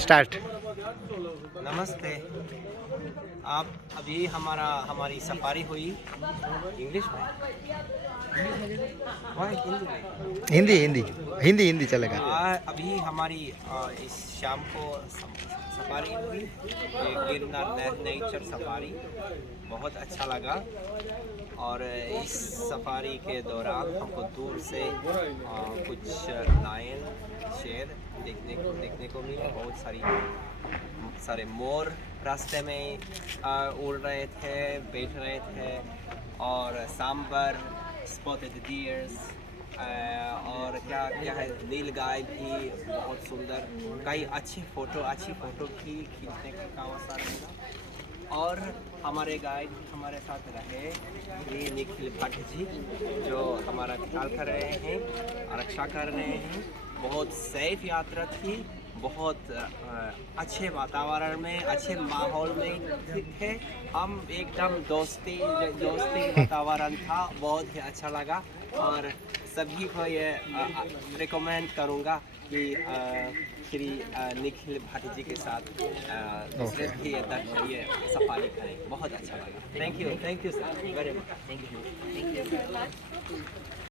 Start. नमस्ते। आप अभी हमारी सफारी हुई इंग्लिश में, हिंदी में। हिंदी हिंदी हिंदी हिंदी चलेगा। अभी हमारी इस शाम को सफारी हुई, ये गिरनार नेचर सफारी, बहुत अच्छा लगा। और इस सफारी के दौरान हमको दूर से कुछ लायन शेर देखने को मिले। बहुत सारे मोर रास्ते में उड़ रहे थे, बैठ रहे थे। और सांबर, स्पॉटेड डियर्स, और क्या क्या है, नीलगाय भी बहुत सुंदर। कई अच्छी फ़ोटो खींचने का अवसर मिला। और हमारे गाइड हमारे साथ रहे, ये निखिल भट्ट जी, जो हमारा ख्याल कर रहे हैं, रक्षा कर रहे हैं। बहुत सेफ यात्रा थी, बहुत अच्छे वातावरण में, अच्छे माहौल में थे हम। एकदम दोस्ती वातावरण था, बहुत ही अच्छा लगा। और सभी को ये रिकमेंड करूँगा कि श्री निखिल भट्ट जी के साथ दूसरे भी ये सफारी करें। बहुत अच्छा लगा। Thank you sir, very much. Thank you.